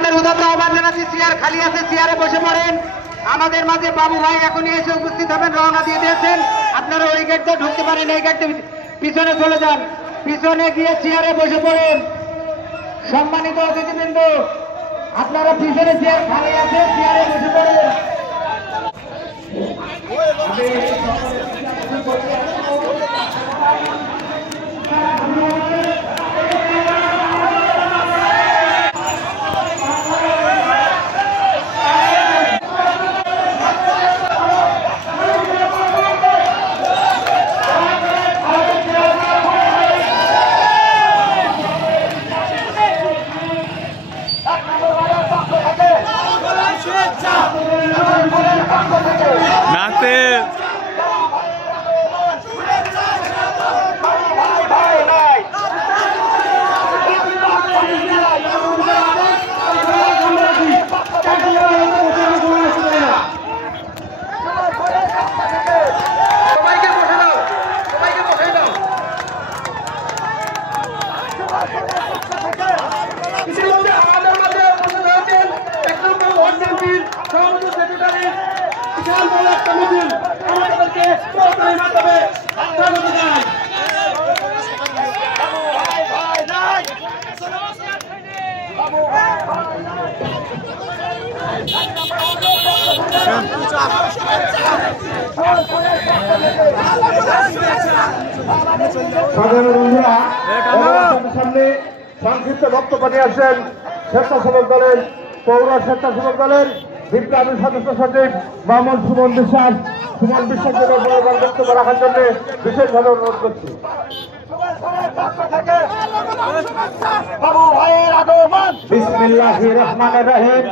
আপনাদের উদাত্ত আহ্বান জানাচ্ছি, চেয়ার খালি আছে, চেয়ারে বসে পড়েন। আমাদের মাঝে বাবু ভাই এখনই এসে উপস্থিত হবেন, রওনা দিয়ে দিয়েছেন। আপনারা ওই গেট দিয়ে ঢুকতে পারেন, এই গেটে পিছনে চলে যান, পিছনে গিয়ে চেয়ারে বসে পড়েন। সম্মানিত অতিথিবৃন্দ, আপনারা পিছনে চেয়ার খালি আছে, চেয়ারে বসে পড়েন। সামনে সংক্ষিপ্ত বক্তব্য নিয়ে আসেন স্বেচ্ছাসেবক দলের পৌর স্বেচ্ছাসেবক দলের বিপ্লবী সদস্য সচিব মামুন সুমন বিশ্বাস। সুমন বিশ্বাসের বক্তব্য রাখার জন্য বিশেষভাবে অনুরোধ করছি। বিসমিল্লাহির রহমানির রহিম।